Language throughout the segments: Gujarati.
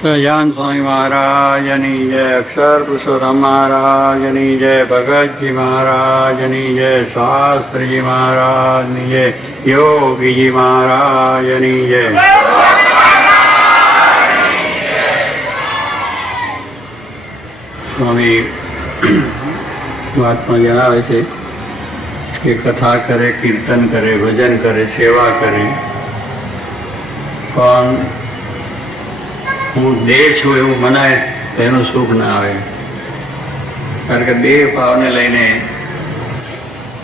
સહજાન સ્વામી મહારાજની જય અક્ષર પુરુષોત્તમ મહારાજની જય ભગતજી મહારાજની જય શાસ્ત્રીજી મહારાજની જય યોગીજી મહારાજની જય સ્વામી વાતમાં જણાવે છે કે કથા કરે, કીર્તન કરે, ભજન કરે, સેવા કરે, પણ હું દેહ છું એવું મનાય, તો એનું સુખ ના આવે. કારણ કે દેહ ભાવને લઈને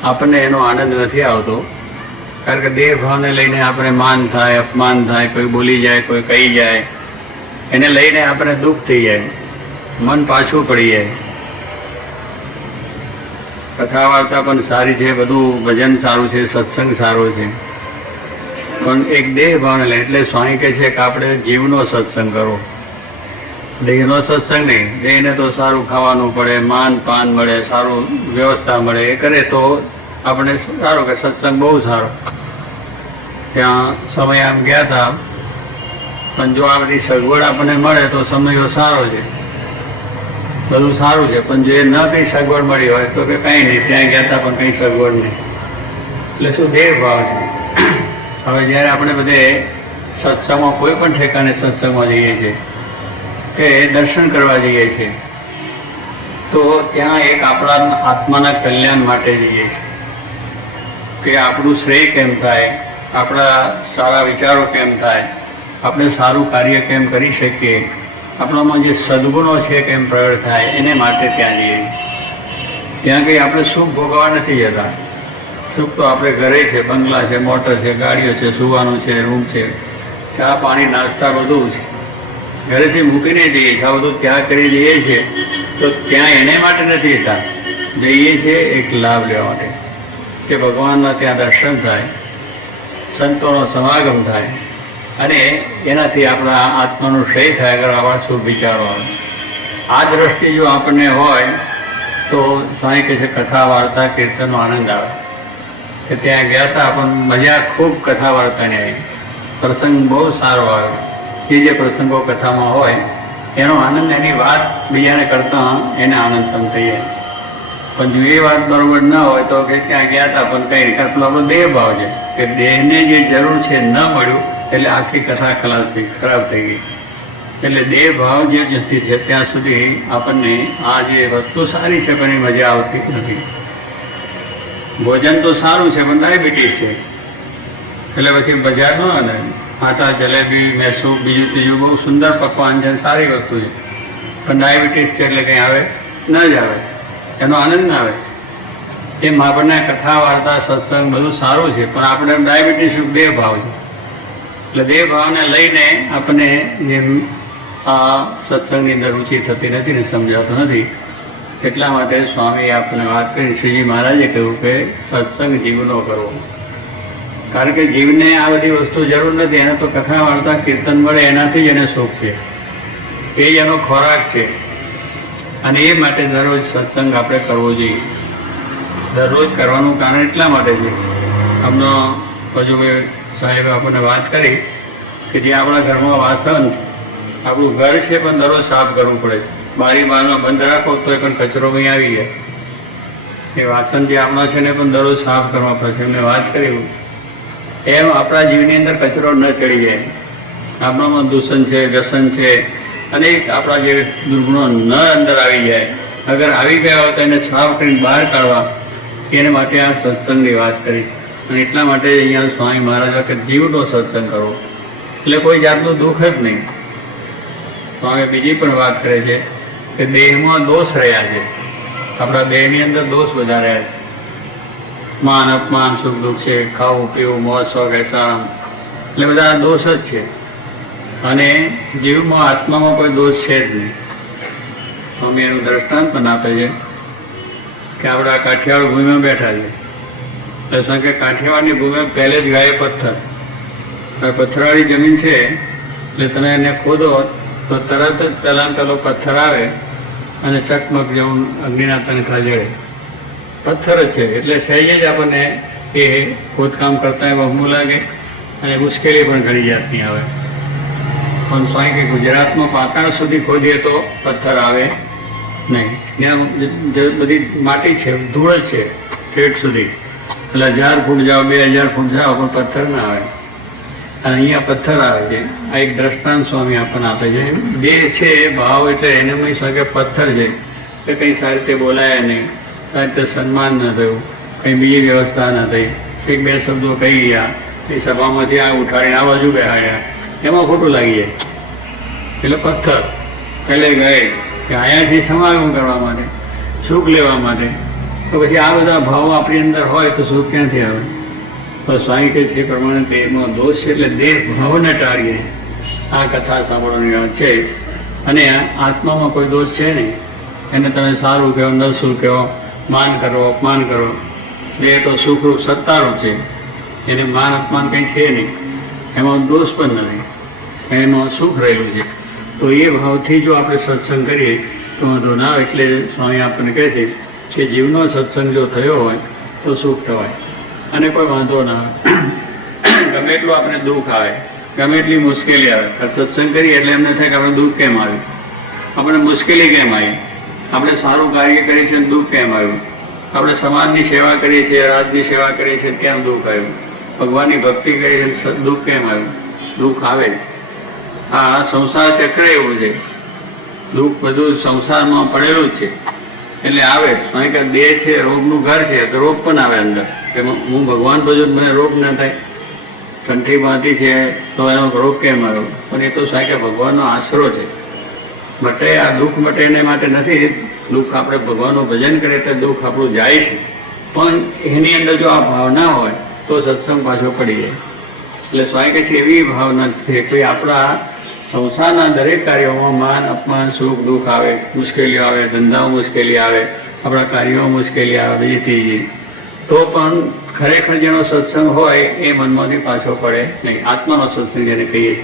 આપણને એનો આનંદ નથી આવતો. કારણ કે દેહ ભાવને લઈને આપણે માન થાય, અપમાન થાય, કોઈ બોલી જાય, કોઈ કહી જાય, એને લઈને આપણે દુઃખ થઈ જાય, મન પાછું પડી જાય. કથા વાર્તા પણ સારી છે, બધું ભજન સારું છે, સત્સંગ સારો છે. પણ એક દેહ ભાવને લઈને એટલે સ્વામી કહે છે કે આપણે જીવનો સત્સંગ કરો. દેહનો સત્સંગ નહીં, દેહને તો સારું ખાવાનું પડે, માન પાન મળે, સારું વ્યવસ્થા મળે, એ કરે તો આપણે સારો કે સત્સંગ બહુ સારો. ત્યાં સમય આમ ગયા હતા પણ જો આ બધી સગવડ આપણને મળે તો સમયો સારો છે. બધું સારું છે, પણ જો એ ન કઈ સગવડ મળી હોય તો કે કંઈ નહીં, ત્યાં ગયા હતા પણ કંઈ સગવડ નહીં. એટલે શું દેહ ભાવ છે? હવે જ્યારે આપણે બધે સત્સંગમાં કોઈ પણ ઠેકાણે સત્સંગમાં જઈએ છીએ કે દર્શન કરવા જઈએ છીએ, તો ત્યાં એક આપણા આત્માના કલ્યાણ માટે જઈએ છીએ. કે આપણું શ્રેય કેમ થાય, આપણા સારા વિચારો કેમ થાય, આપણે સારું કાર્ય કેમ કરી શકીએ, આપણામાં જે સદગુણો છે કેમ પ્રગટ થાય, એને માટે ત્યાં જઈએ ત્યાં કંઈ આપણે સુખ ભોગવવા નથી જતા. સુખ તો આપણે ઘરે છે, બંગલા છે, મોટર છે, ગાડીઓ છે, સુવાનું છે, રૂમ છે, ચા, પાણી, નાસ્તા બધું છે. ઘરેથી મૂકીને જઈએ છીએ. આ બધું ત્યાગ કરી જઈએ છીએ, તો ત્યાં એને માટે નથી જતા જઈએ છીએ એક લાભ લેવા માટે. કે ભગવાનના ત્યાં દર્શન થાય, સંતોનો સમાગમ થાય, અને એનાથી આપણા આત્માનું શ્રેય થાય અગર આવા શુભ વિચારો આવે આ દ્રષ્ટિ જો આપણને હોય, તો સ્વામી કહે છે, કથા, વાર્તા, કીર્તનનો આનંદ આવે. કે ત્યાં ગયા હતા, પણ મજા ખૂબ કથા વાર્તાની આવી. પ્રસંગ બહુ સારો આવ્યો એ જે પ્રસંગો કથામાં હોય, એનો આનંદ એની વાત બીજાને કરતા એને આનંદ પણ થઈ જાય. પણ જો એ વાત બરોબર ન હોય તો કે ત્યાં ગયા હતા, પણ કંઈ નહીં. પેલો આપણો દેહ ભાવ છે. કે દેહને જે જરૂર છે ન મળ્યું, એટલે આખી કથા ખલાસ ખરાબ થઈ ગઈ. એટલે દેહ ભાવ જે જતી છે ત્યાં સુધી આપણને આ જે વસ્તુ સારી છે, પણ મજા આવતી નથી. ભોજન તો સારું છે, પણ ડાયાબિટીસ છે. એટલે પછી બજાર ન અને આટા, જલેબી મેસૂબ બીજું ત્રીજું બહુ સુંદર પકવાન છે સારી વસ્તુ છે. પણ ડાયાબિટીસ છે એટલે કંઈ આવે ન જ આવે. એનો આનંદ ના આવે. એ મહાપણના કથા, વાર્તા, સત્સંગ બધું સારું છે, પણ આપણે ડાયાબિટીસ દેહ ભાવ છે. એટલે દેહ ભાવને લઈને આપણને જેમ આ સત્સંગની અંદર રુચિ થતી નથી ને સમજાતું નથી એટલા માટે સ્વામી આપણને વાત કરી, શ્રીજી મહારાજે કહ્યું કે સત્સંગ જીવનો કરવો. કારણ કે જીવને આ બધી વસ્તુ જરૂર નથી, એને તો કથા વાર્તા, કીર્તન મળે, એનાથી જ એને સુખ છે. એ જ એનો ખોરાક છે. અને એ માટે દરરોજ સત્સંગ આપણે કરવો જોઈએ. દરરોજ કરવાનું કારણ એટલા માટે છે. હમણો હજુ મેં સાહેબ આપણને વાત કરી કે જે આપણા ઘરમાં વાસણ આપણું ઘર છે, પણ દરરોજ સાફ કરવું પડે બારી બારમાં બંધ રાખો તો પણ કચરો અહીં આવી જાય. એ વાસણ જે આપણા છે ને પણ દરરોજ સાફ કરવા પડશે. એમને વાત કરી એમ આપણા જીવની અંદર કચરો ન ચડી જાય. આપણામાં દૂષણ છે, વ્યસન છે, અનેક આપણા જે દુર્ગુણો ન અંદર આવી જાય. અગર આવી ગયા હોય તો એને સાફ કરીને બહાર કાઢવા. એને માટે આ સત્સંગની વાત કરી. અને એટલા માટે અહીંયા સ્વામી મહારાજ કે જીવનો સત્સંગ કરવો. એટલે કોઈ જાતનું દુઃખ જ નહીં. સ્વામી બીજી પણ વાત કરે છે. કે દેહમાં દોષ રહ્યા છે. આપણા દેહની અંદર દોષ બધા રહ્યા છે. માન, અપમાન, સુખ, દુઃખ છે, ખાવું, પીવું, મોજ, શોખ એસામ એટલે બધા દોષ જ છે. અને જીવમાં, આત્મામાં કોઈ દોષ છે જ નહીં. સ્વામી એનું દ્રષ્ટાંત પણ આપે છે કે આપણા કાઠિયાવાડ ભૂમિમાં બેઠા છે. શું કે કાઠિયાવાડની ભૂમિમાં પહેલે જ ગાય પથ્થર પથ્થરવાળી જમીન છે, એટલે તમે એને ખોદો તો તરત જ પહેલા પેલો પથ્થર આવે અને ચકમક જેવું અગ્નિના તનખા જડે પથ્થર જ છે, એટલે સહેજ જ આપણને એ ખોદકામ કરતા એવા હું લાગે અને મુશ્કેલી પણ ઘણી જાતની આવે. પણ સ્વાય કે ગુજરાતમાં પાતાળ સુધી ખોદીએ તો પથ્થર આવે નહીં. ત્યાં બધી માટી છે, ધૂળ છે, ઠેઠ સુધી. એટલે હજાર ફૂટ જાઓ, બે હજાર ફૂટ જાઓ, પણ પથ્થર ના આવે. અહીંયા પથ્થર આવે છે. આ એક દ્રષ્ટાંત સ્વામી આપણને આપે છે. બે છે ભાવ એટલે એને મહી શકે પથ્થર છે. કે કંઈ સારી રીતે બોલાયા નહીં. સારી રીતે સન્માન ન થયું. કંઈ બીજી વ્યવસ્થા ન થઈ. એક બે શબ્દો કહી ગયા. એ સભામાંથી આ ઉઠાડીને આ બાજુ બેહાડ્યા. એમાં ખોટું લાગી જાય. એટલે પથ્થર. એટલે ગયે. કે અહીંયાથી સમાગમ કરવા માટે, સુખ લેવા માટે. તો પછી આ બધા ભાવ આપણી અંદર હોય તો સુખ ક્યાંથી આવે? સ્વામી કહે છે પ્રમાણે દેહમાં દોષ છે એટલે દેહ ભાવને ટાળીએ. આ કથા સાંભળવાની વાત છે. અને આત્મામાં કોઈ દોષ છે નહીં. એને તમે સારું કહો નરસું કહો, માન કરો, અપમાન કરો. દેહ તો સુખરૂપ સત્તારૂપ છે. એને માન અપમાન કંઈ છે નહીં. એમાં દોષ પણ નથી. એમાં સુખ રહેલું છે. તો એ ભાવથી જો આપણે સત્સંગ કરીએ, તો વાંધો ના એટલે સ્વામી આપણને કહે છે કે જીવનો સત્સંગ જો થયો હોય, તો સુખ થવાય. અને કોઈ વાંધો ના ગમે એટલું આપણે દુઃખ આવે, ગમે એટલી મુશ્કેલી આવે. સત્સંગ કરીએ એટલે એમને થાય કે આપણે દુઃખ કેમ આવ્યું? આપણે મુશ્કેલી કેમ આવી? આપણે સારું કાર્ય કરીએ છીએ દુઃખ કેમ આવ્યું? આપણે સમાજની સેવા કરીએ છીએ, રાજની સેવા કરીએ છીએ કેમ દુઃખ આવ્યું? ભગવાનની ભક્તિ કરીએ છીએ દુઃખ કેમ આવ્યું? દુઃખ આવે. આ સંસાર ચક્ર એવું છે. દુઃખ બધું સંસારમાં પડેલું જ છે. એટલે આવે અહીં કારણ કે દેહ છે, રોગનું ઘર છે, તો રોગ પણ આવે અંદર. હું ભગવાન ભજું મને રોગ ના થાય. ઠંડી બાંધી છે, તો એનો રોગ કેમ આવ્યો? પણ એ તો સાહેબ ભગવાનનો આશરો છે. મટે આ દુઃખ મટે એને માટે નથી. દુઃખ આપણે ભગવાનનું ભજન કરીએ તો દુઃખ આપણું જાય છે. પણ એની અંદર જો આ ભાવના હોય, તો સત્સંગ પાછો પડી જાય. એટલે સ્વાય કે છે, એવી ભાવના છે કે આપણા સંસારના દરેક કાર્યોમાં માન, અપમાન, સુખ, દુઃખ આવે, મુશ્કેલીઓ આવે ધંધામાં મુશ્કેલી આવે, આપણા કાર્યોમાં મુશ્કેલી આવે, બીજી ત્રીજી. તો પણ ખરેખર જેનો સત્સંગ હોય એ મનમાંથી પાછો પડે નહીં. આત્માનો સત્સંગ જેને કહીએ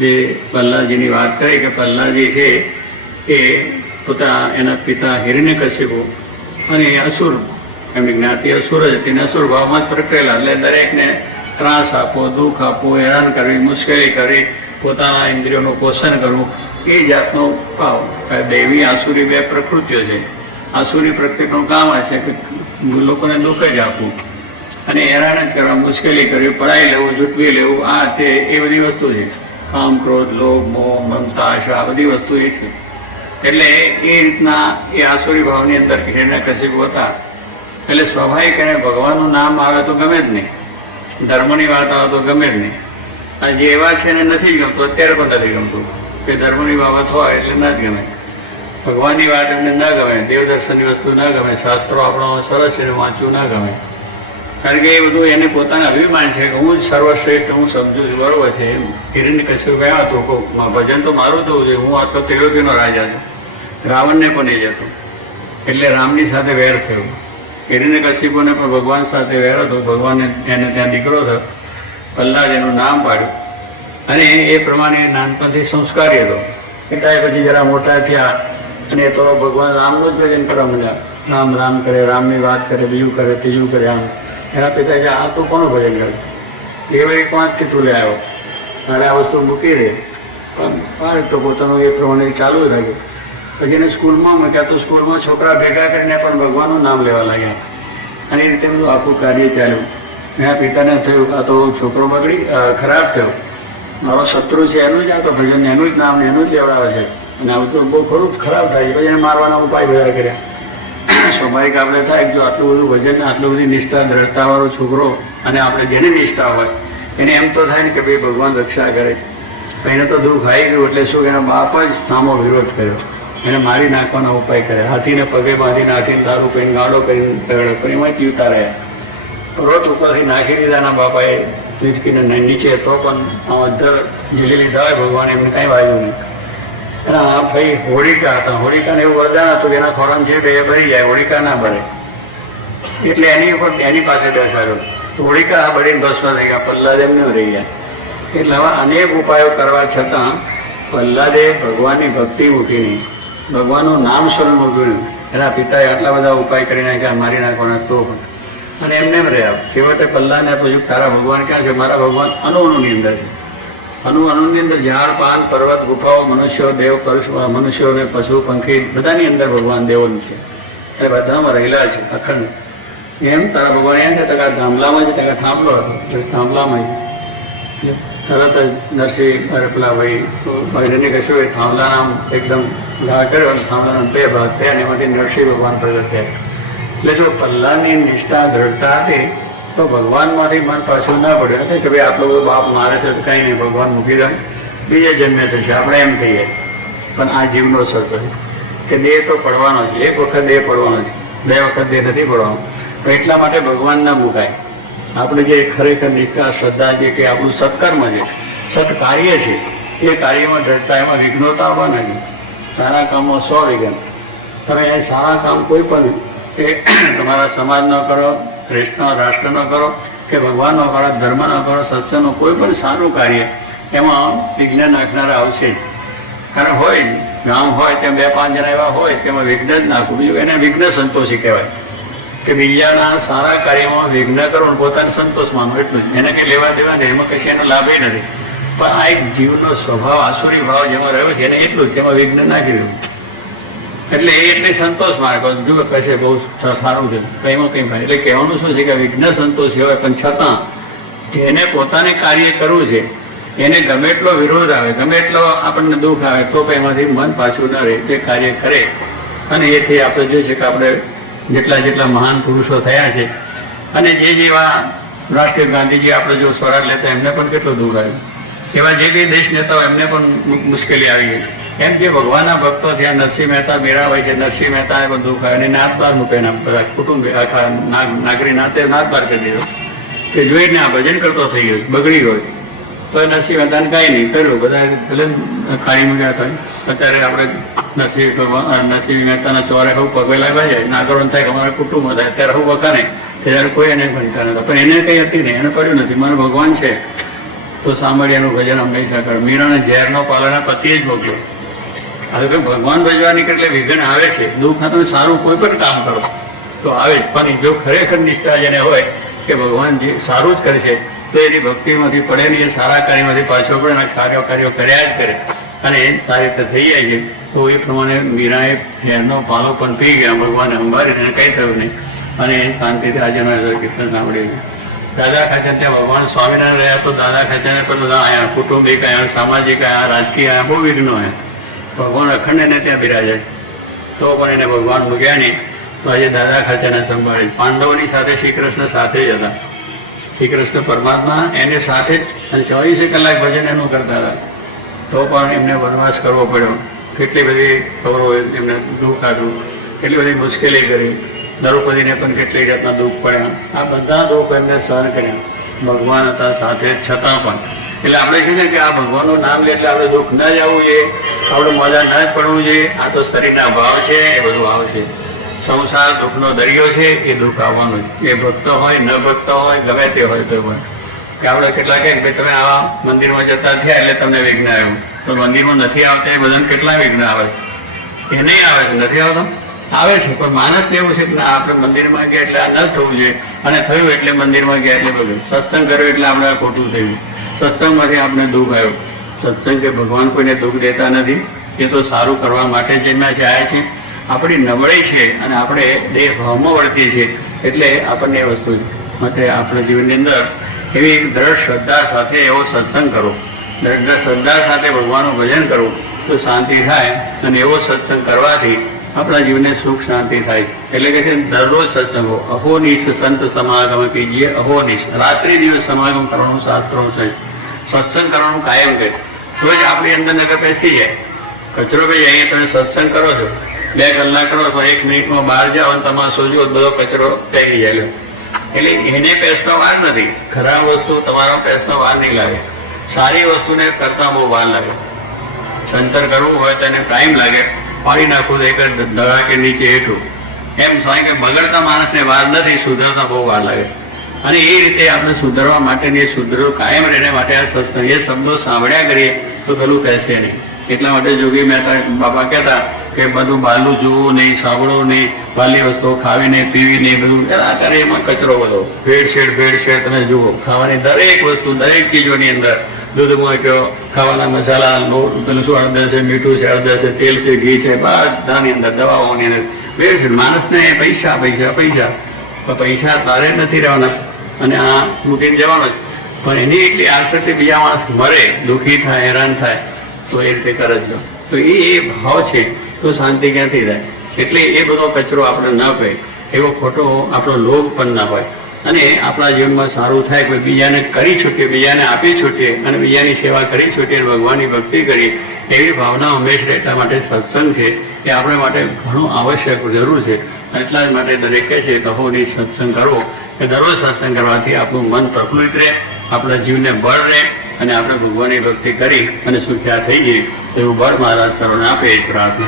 જે પ્રહલાદજીની વાત કરી કે પ્રહલાદજી છે એ પોતા એના પિતા હિરણ્યકશ્યપુ અને અસુર. એમની જ્ઞાતિ અસુર જ તેને અસુર ભાવમાં જ પ્રગટેલા. એટલે દરેકને ત્રાસ આપો, દુઃખ આપો, હેરાન કરવી, મુશ્કેલી કરવી. પોતાના ઇન્દ્રિયોનું પોષણ કરવું, એ જાતનો ભાવ દૈવી આસુરી બે પ્રકૃતિઓ છે. આસુરી પ્રકૃતિનું કામ છે કે લોકોને દુઃખ જ આપવું. અને હેરાન જ કરવા, મુશ્કેલી કરવી, પડાઈ લેવું, ઝૂટવી લેવું, આ તે એ બધી વસ્તુ છે. કામ, ક્રોધ, લોભ, મોહ, મમતા, આશા બધી વસ્તુ એ છે. એટલે એ રીતના એ આસુરી ભાવની અંદર ઘેરના કશીક હતા, એટલે સ્વાભાવિક એને ભગવાનનું નામ આવે તો ગમે જ નહીં. ધર્મની વાત આવે તો ગમે જ નહીં. અને જે એવા છે એને નથી ગમતું, અત્યારે પણ નથી ગમતું. કે ધર્મની બાબત હોય એટલે ના જ ગમે. ભગવાનની વાત એમને ના ગમે, દેવદર્શનની વસ્તુ ના ગમે, શાસ્ત્રો આપણો સરસ છે વાંચવું ના ગમે. કારણ કે એ બધું એને પોતાના અભિમાન છે કે હું જ સર્વશ્રેષ્ઠ, હું સમજુ છું, બરોબર છે. એમ હિરણ કશું ગયા હતું કો ભજન તો મારું થવું છે હું આટલો ત્રિલોકીનો રાજા છું. રાવણને પણ એ જ હતો. એટલે રામની સાથે વેર થયો. હિરણ્ય કશિપોને પણ ભગવાન સાથે વેર હતો. ભગવાન એને ત્યાં દીકરો થયો. પ્રહલાદ એનું નામ પાડ્યું. અને એ પ્રમાણે નાનપણથી સંસ્કારી હતો પિતાએ પછી જરા મોટા થયા અને તો ભગવાન રામનું જ ભજન કરવા મળ્યા રામ રામ કરે, રામની વાત કરે, બીજું કરે, ત્રીજું કરે આમ. એના પિતા કે આ તું કોનું ભજન કરે? એ વળી પાંચથી તું લે આવ્યો. મારે આ વસ્તુ મૂકી દે. પણ તો પોતાનું એ પ્રમાણે ચાલુ રાખ્યું. પછી એને સ્કૂલમાં મૂક્યા તો સ્કૂલમાં છોકરા ભેગા કરીને પણ ભગવાનનું નામ લેવા લાગ્યા. અને એ રીતે આખું કાર્ય ચાલ્યું. એના પિતાને થયું કાં તો છોકરો બગડી ખરાબ થયો. મારો શત્રુ છે એનું જ, આ તો ભજન એનું જ નામ, એનું જ લેવડાવે છે. અને આવું તો બહુ ખરું, ખરાબ થાય પછી એને મારવાના ઉપાય બધા કર્યા. સ્વાભાવિક આપણે થાય, જો આટલું બધું ભજન, આટલું બધી નિષ્ઠા દ્રઢતાવાળો છોકરો, અને આપણે જેની નિષ્ઠા હોય, એને એમ તો થાય ને કે ભાઈ ભગવાન રક્ષા કરે. એને તો દુઃખ આવી ગયું, એટલે શું એના બાપ જ સામો વિરોધ કર્યો. એને મારી નાખવાનો ઉપાય કર્યા. હાથીને પગે બાંધીને હાથીને દારૂ કરીને ગાડો કરીને એમાં જીવતા રહ્યા. રોટ ઉપરથી નાખી દીધા એના બાપાએ હિંચકીને નીચે તો પણ ઝીલી લીધા હોય ભગવાન એમને કઈ વાગ્યું નહીં. એના ભાઈ હોળિકા હતા. હોળિકાને એવું વરદાન હતું કે એના ખોરાક જે બે ભરી જાય, હોળિકા ના ભરે. એટલે એની ઉપર એની પાસે બેસાડ્યો. હોળિકા આ બળીને ભસ્મ થઈ ગયા. પ્રહલાદ એમને રહી ગયા. એટલે આવા અનેક ઉપાયો કરવા છતાં પ્રહલાદે ભગવાનની ભક્તિ મૂકી નહીં. ભગવાનનું નામ સ્વરૂપ મૂક્યું એના પિતાએ આટલા બધા ઉપાય કરી નાખ્યા, મારી નાખવાના તો પણ. અને એમને એમ રહ્યા છેવટે પલ્લાને પૂછ્યું તારા ભગવાન ક્યાં છે? મારા ભગવાન અનુ અનુની અંદર છે. અનુ અનુની અંદર ઝાડ, પાન, પર્વત, ગુફાઓ, મનુષ્યો, દેવ પરુષ મનુષ્યો અને પશુ, પંખી, બધાની અંદર ભગવાન દેવોનું છે. એ બધામાં રહેલા છે, અખંડ. એમ તારા ભગવાન એમ કે તકા થાંભલામાં છે તકા થાંભલો હતો. થાંભલામાં તરત જ નરસિંહ પેલા ભાઈ ભાઈને કશું એ થાંભલાના એકદમ ઘા કર્યો અને થાંભલાના બે ભાગ થયા અને એમાંથી નરસિંહ ભગવાન પ્રગટ થયા. એટલે જો પલ્લાની નિષ્ઠા, દ્રઢતા હતી તો ભગવાનમાંથી મન પાછું ના પડ્યું હતો કે ભાઈ આટલો બધો બાપ મારે છે તો કંઈ નહીં, ભગવાન મૂકી દે. બીજે જન્મે થશે, આપણે એમ કહીએ. પણ આ જીવનો છે. કે દેહ તો પડવાનો છે. એક વખત દેહ પડવાનો છે. બે વખત દેહ નથી પડવાનો. તો એટલા માટે ભગવાન ના મુકાય. આપણે જે ખરેખર નિષ્ઠા, શ્રદ્ધા છે કે આપણું સત્કર્મ છે, સત્કાર્ય છે, એ કાર્યમાં દ્રઢતા, એમાં વિઘ્નતા આવવા છે. સારા કામમાં સો વિઘ્ન. તમે એ સારા કામ કોઈ પણ કે તમારા સમાજ નો કરો દેશનો રાષ્ટ્ર નો કરો, કે ભગવાન ન કરો ધર્મ નો કરો, સત્સંગનો કોઈ પણ સારું કાર્ય, એમાં વિઘ્ન નાખનારા આવશે કારણ હોય ગામ હોય, ત્યાં બે પાંચ જણા એવા હોય, તેમાં વિઘ્ન જ નાખવું બીજું એને વિઘ્ન સંતોષી કહેવાય. કે બીજાના સારા કાર્યમાં વિઘ્ન કરો અને પોતાને સંતોષ માનવો એટલું જ. એને કંઈ લેવા દેવા નહીં, એમાં કશી એનો લાભ નથી. પણ આ એક જીવનો સ્વભાવ, આસુરી ભાવ જેમાં રહ્યો છે, એને એટલું જ, તેમાં વિઘ્ન નાખી દીધું એટલે એ એટલે સંતોષ મારે જો કશે બહુ સારું છે. કંઈમાં કંઈ ભાઈ એટલે કહેવાનું શું છે કે વિઘ્ન સંતોષ હોય, પણ છતાં જેને પોતાને કાર્ય કરવું છે, એને ગમે એટલો વિરોધ આવે, ગમે એટલો આપણને દુઃખ આવે, તો પણ એમાંથી મન પાછું ન રહે. તે કાર્ય કરે. અને એથી આપણે જોઈએ કે આપણે જેટલા જેટલા મહાન પુરુષો થયા છે. અને જે જેવા રાષ્ટ્રીય ગાંધીજી આપણે જો સ્વરાજ લેતા, એમને પણ કેટલો દુઃખ આવ્યું. એવા જે બી દેશ નેતાઓ, એમને પણ મુશ્કેલી આવી ગઈ. એમ જે ભગવાનના ભક્તો છે, નરસિંહ મહેતા મેળા હોય છે, નરસિંહ મહેતા એ બધું ખાય અને નાથબાર મૂકે એના બધા કુટુંબ, આખા નાગરી નાતે નાથબાર કરી દીધો. કે જોઈને આ ભજન કરતો થઈ ગયો, બગડી ગયો, તો નરસિંહ મહેતાને કાંઈ નહીં, કર્યું. બધા ભલે ખાઈ મૂક્યા થાય અત્યારે આપણે નરસિંહ નરસિંહ મહેતાના ચોરે હું પગે લાગ્યા છે નાગરોન થાય અમારે કુટુંબ થાય, અત્યારે હું બકા નહીં ત્યારે કોઈ એને ભણતા નતા પણ એને કઈ હતી નહીં, એને પડ્યું નથી. મારું ભગવાન છે. તો સાંભળ્યાનું ભજન હંમેશા કર મીરાને ઝેરનો પાલના પતિએ જ ભોગ્યો. હવે કે ભગવાન ભજવાની કેટલે વિઘ્ન આવે છે? દુઃખ તમે સારું કોઈ પણ કામ કરો. તો આવે પણ જો ખરેખર નિષ્ઠા જેને હોય કે ભગવાન જે સારું જ કરે છે તો એની ભક્તિમાંથી પડે નહીં એ સારા કાર્યમાંથી પાછો પડે અને કાર્યો કાર્યો કર્યા જ કરે. અને એ સારી રીતે થઈ જાય છે. તો એ પ્રમાણે મીરાએ ફેરનો પાલો પણ પી ગયા. ભગવાને અંબારીને કંઈ થયું નહીં. અને શાંતિથી આજે કીર્તન સાંભળ્યું દાદા ખાચર ત્યાં ભગવાન સ્વામિનારાયણ રહ્યા તો દાદા ખાચરને પણ બધા આયા કુટુંબિક આયા સામાજિક આયા રાજકીય આયા બહુ વિઘ્નો આયા ભગવાન અખંડ એને ત્યાં બિરાજે. તો પણ એને ભગવાન મૂક્યા નહીં. તો આજે દાદા ખાતેને સંભાળી. પાંડવોની સાથે શ્રી કૃષ્ણ સાથે જ હતા. શ્રી કૃષ્ણ પરમાત્મા એને સાથે જ અને ચોવીસે કલાક ભજન એનું કરતા હતા. તો પણ એમને વનવાસ કરવો પડ્યો. કેટલી બધી ખબરો એમને દુઃખ આવ્યું કેટલી બધી મુશ્કેલી કરી. દ્રૌપદીને પણ કેટલી જાતના દુઃખ પડ્યા. આ બધા દુઃખ એમને સહન કર્યા. ભગવાન હતા સાથે છતાં પણ. એટલે આપણે ને કે આ ભગવાનનું નામ લે એટલે આપણે દુઃખ ન જવું જોઈએ. આપણે મજા ન પડવું જોઈએ. આ તો શરીરના ભાવ છે, એ બધું આવશે. સંસાર દુઃખનો દરિયો છે, એ દુઃખ આવવાનું એ ભક્તો હોય, ન ભક્તો હોય, ગમે તે હોય તો પણ. કે આપણે કેટલા કે તમે આવા મંદિરમાં જતા થયા એટલે તમને વિઘ્ન આવ્યું. તો મંદિરમાં નથી આવતા એ બધાને કેટલા વિઘ્ન આવે એ નહીં આવે છે, નથી આવતો? આવે છે, પણ માણસ એવું છે કે આપણે મંદિરમાં ગયા એટલે આ ન થવું જોઈએ. અને થયું એટલે મંદિરમાં ગયા એટલે બધું. સત્સંગ કર્યો એટલે આપણે ખોટું થયું. સત્સંગમાંથી આપણે દુઃખ આવ્યું. સત્સંગ કે ભગવાન કોઈને દુઃખ દેતા નથી, એ તો સારું કરવા માટે જ જન્મ્યા છે છે. આપણી નબળી છે અને આપણે દેહ ભાવમાં વળતીએ છીએ, એટલે આપણને એ વસ્તુ માટે આપણા જીવનની અંદર એવી દ્રઢ શ્રદ્ધા સાથે એવો સત્સંગ કરો. દ્રઢ શ્રદ્ધા સાથે ભગવાનનું ભજન કરવું તો શાંતિ થાય અને એવો સત્સંગ કરવાથી આપણા જીવને સુખ, શાંતિ થાય. એટલે કે છે દરરોજ સત્સંગો અહોનિશ સંત સમાગમ કીજીએ અહોનિશ રાત્રિ દિવસ સમાગમ કરવાનું શાસ્ત્રો છે. સત્સંગ કરવાનું કાયમ કહે. તો જ આપણી અંદર નગર બેસી જાય. કચરો ભાઈ, અહીંયા તમે સત્સંગ કરો છો. બે કલાક કરો તો એક મિનિટમાં બહાર જાઓ અને તમારે સોજો બધો કચરો ફેંકી જાય. એટલે એને પેસનો વાર નથી. ખરાબ વસ્તુ તમારો પેસનો વાર નહીં લાગે. સારી વસ્તુને કરતા બહુ વાર લાગે. સંતર કરવું હોય તો એને ટાઈમ લાગે. પાડી નાખો તો એક જ દડા કે નીચે હેઠું. એમ સ્વાય કે બગડતા માણસને વાર નથી, સુધરતા બહુ વાર લાગે. અને એ રીતે આપણે સુધરવા માટેની એ સુધરવું કાયમ રહેને માટે આ સત્સંગ, એ શબ્દો સાંભળ્યા કરીએ તો પેલું કહેશે નહીં. એટલા માટે જોગી મહેતા બાપા કહેતા કે બધું બાલું જોવું નહીં સાંભળવું નહીં બાલી વસ્તુઓ ખાવી નહીં, પીવી નહીં, બધું આ કરે એમાં કચરો બધો. ભેળસેળ ભેળસેળ તમે જુઓ, ખાવાની દરેક વસ્તુ દરેક ચીજોની અંદર દૂધમાં કયો ખાવાના મસાલા પેલું શું હળદર છે, મીઠું છે, હળદર છે, તેલ છે, ઘી છે, બધાની અંદર દવાઓની અંદર. છે માણસને પૈસા પૈસા પૈસા. પૈસા તારે નથી રહેવાના. અને આ મૂકીને જવાનો પણ એની એટલી આશક્તિ બીજા માણસ મરે, દુઃખી થાય, હેરાન થાય, તો એ રીતે કરે છે. તો એ એ ભાવ છે, તો શાંતિ ક્યાંથી થાય? એટલે એ બધો કચરો આપણે ન કહે એવો ખોટો આપણો લોભ પણ ના હોય. અને આપણા જીવનમાં સારું થાય કોઈ બીજાને કરી છૂટે બીજાને આપી છૂટે અને બીજાની સેવા કરી છૂટે અને ભગવાનની ભક્તિ કરી એવી ભાવના હંમેશ રહેતા માટે સત્સંગ છે એ આપણે માટે ઘણું આવશ્યક જરૂર છે. અને એટલા જ માટે દરેક છે કહોની સત્સંગ કરવો કે દરરોજ સત્સંગ કરવાથી આપણું મન પ્રફુલ્લિત રહે, આપણા જીવને બળ રહે અને આપણે ભગવાનની ભક્તિ કરી અને સુખ્યા થઈ જઈએ એવું બળ મહારાજ સર્વને આપે પ્રાર્થના.